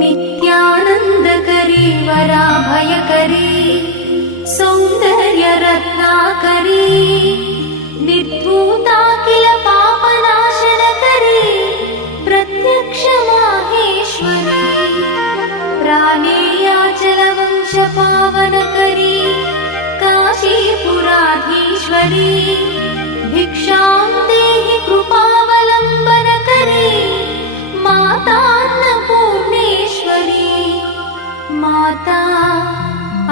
नित्यानन्दकरी वराभयकरी सौन्दर्यरत्नाकरी निर्धूताखिल पापनाशनकरी प्रत्यक्ष माहेश्वरी प्राणेयाचलवंशपावनकरी काशीपुराधीश्वरी भिक्षां देहि कृपावलम्बनकरी माता अन्नपूर्णेश्वरी माता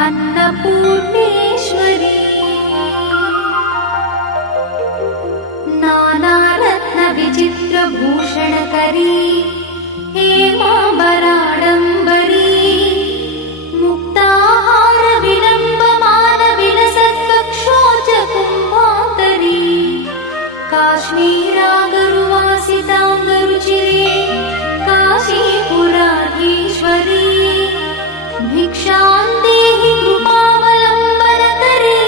अन्नपूर्णेश्वरी नानारत्नविचित्रभूषणकरी हेमाम्बराडम्बरी मुक्ताहारविलम्बमानविलसत्कक्षोजकुम्भान्तरी काश्मीरागरुवासिताङ्गरुचिरे काशीपुराधीश्वरी भिक्षां देहि कृपावलम्बनकरी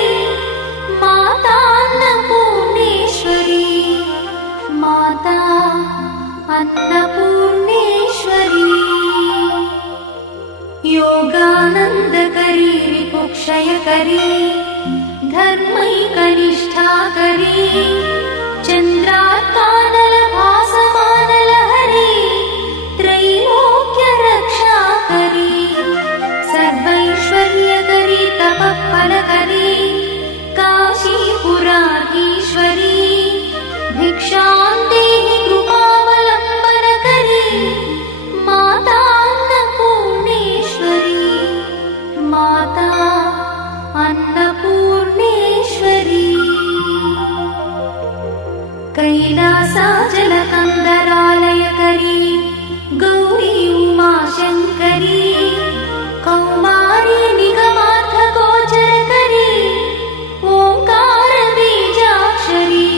माता अन्नपूर्णेश्वरी माता अन्नपूर्णेश्वरी योगानन्दकरी रिपुक्षयकरी धर्मैकनिष्ठाकरी चन्द्रार्कानलभासमानलहरी त्रैलोक्यरक्षाकरी सर्वैश्वर्यकरी तपःफलकरी काशीपुराधीश्वरी भिक्षां देहि कृपावलम्बनकरी माता अन्नपूर्णेश्वरी माता अन्नपूर्णेश्वरी कैलासाचलकन्दरालयकरी गौरी उमाशङ्करी कौमारी निगमार्थगोचरकरी ओङ्कारबीजाक्षरी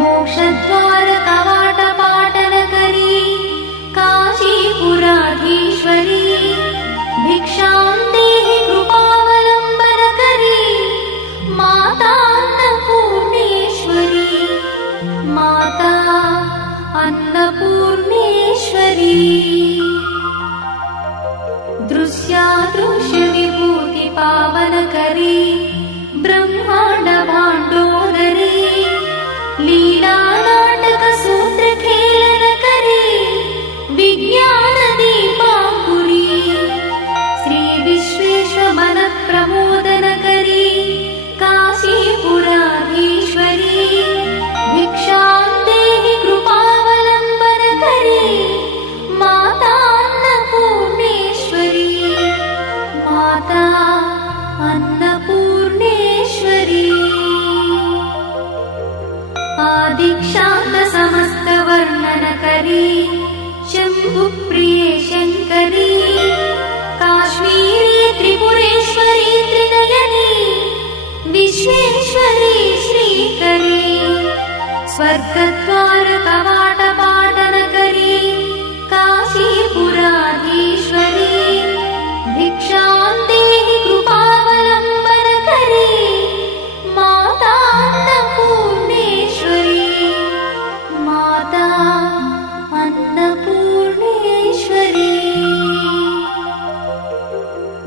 मोक्षद्वारकवाटपाटनकरी काशीपुराधीश्वरी भिक्षां देहि कृपावलम्बनकरी माता अन्नपूर्णेश्वरी माता अन्नपूर्णेश्वरी दृश्यादृश्यविभूतिपावनकरी ब्रह्माण्डभाण्डोदरी लीलानाटकसूत्रखेलनकरी विज्ञानदीपाङ्कुरी श्रीविश्वेशमनप्रमोदनकरी काशीपुराधीश्वरी भिक्षां देहि कृपावलम्बनकरी माता अन्नपूर्णेश्वरी माता अन्नपूर्णेश्वरी आदिक्षान्तसमस्तवर्णनकरी शम्भुप्रिये शङ्करी काश्मीरी त्रिपुरेश्वरी त्रिनयनी विश्वेश्वरी श्रीकरी स्वर्गद्वारकवाटपाटनकरी काशीपुराधीश्वरी भिक्षां देहि कृपावलम्बनकरी माता अन्नपूर्णेश्वरी माता अन्नपूर्णेश्वरी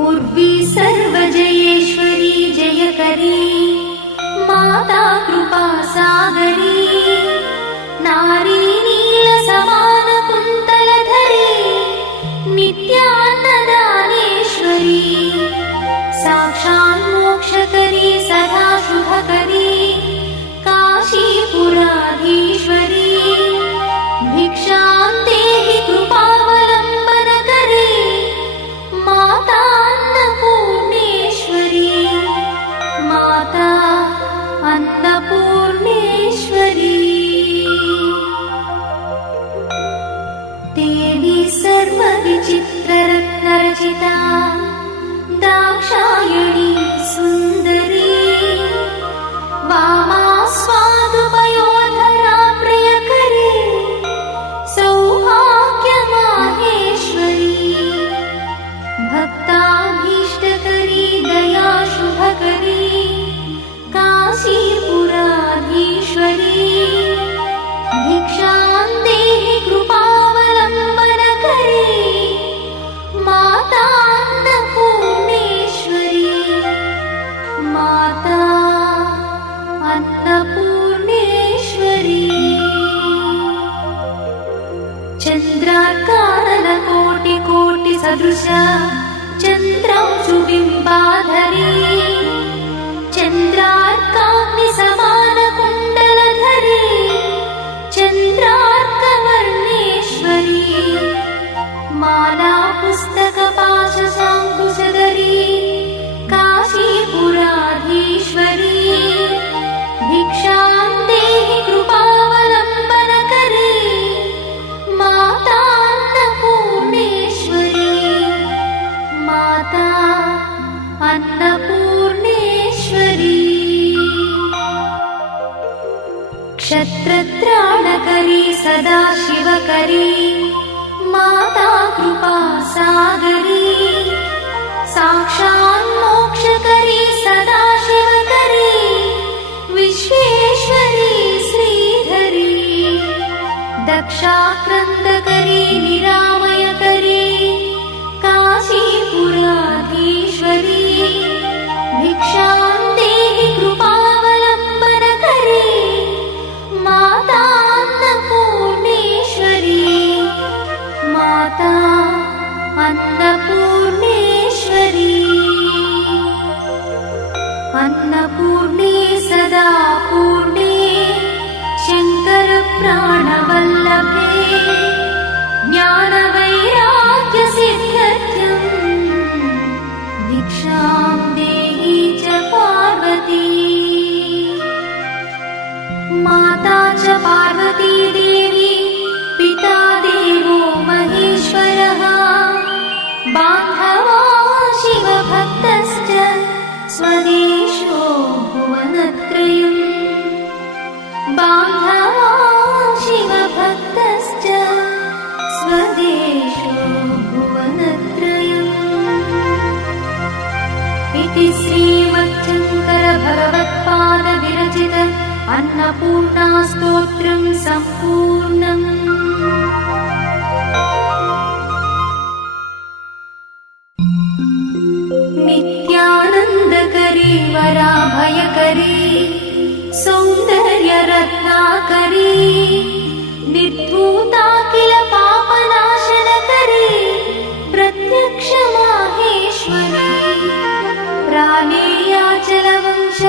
उर्वी सर्वजयेश्वरी जयकरी माता कृपासागरी नारी चन्द्रार्काननकोटि सदृश चन्द्रांशुबिम्बाधरी चन्द्रार्काग्निसमानकुण्डलधरी चन्द्रार्कवर्णेश्वरी माला पुस्तकपाशशाङ्कुशधरी काशीपुराधीश्वरी भिक्षां देहि कृपावलम्बनकरी माता अन्नपूर्णेश्वरी माता अन्नपूर्णेश्वरी क्षत्रत्राणकरी सदा शिवकरी माता कृपासागरी साक्षात् मोक्षकरी सदा शिवकरी विश्वेश्वरी श्रीधरी दक्षाक्रन्दकरी निरामयकरी काशीपुराधीश्वरी भिक्षां देहि कृपावलम्बनकरी माता अन्नपूर्णेश्वरी माता अन्नपूर्णेश्वरी अन्नपूर्णे सदा पूर्णे शङ्करप्राणवल्लभे ज्ञानवैराग्यसिद्ध्यर्थं भिक्षां देहि च पार्वती माता च पार्वती देवी पिता देवो महेश्वरः बान्धवा शिवभक्तश्च स्वदेशो भुवनत्रयम् बान्धवा शिवभक्तश्च स्वदेशो भुवनत्रयम् इति श्रीमच्छङ्करभगवत्पादविरचित अन्नपूर्णास्तोत्रं सम्पूर्णम्। नित्यानन्दकरी वराभयकरी सौन्दर्यरत्नाकरी निर्धूताखिल पापनाशनकरी प्रत्यक्ष माहेश्वरी प्राणेयाचलवंश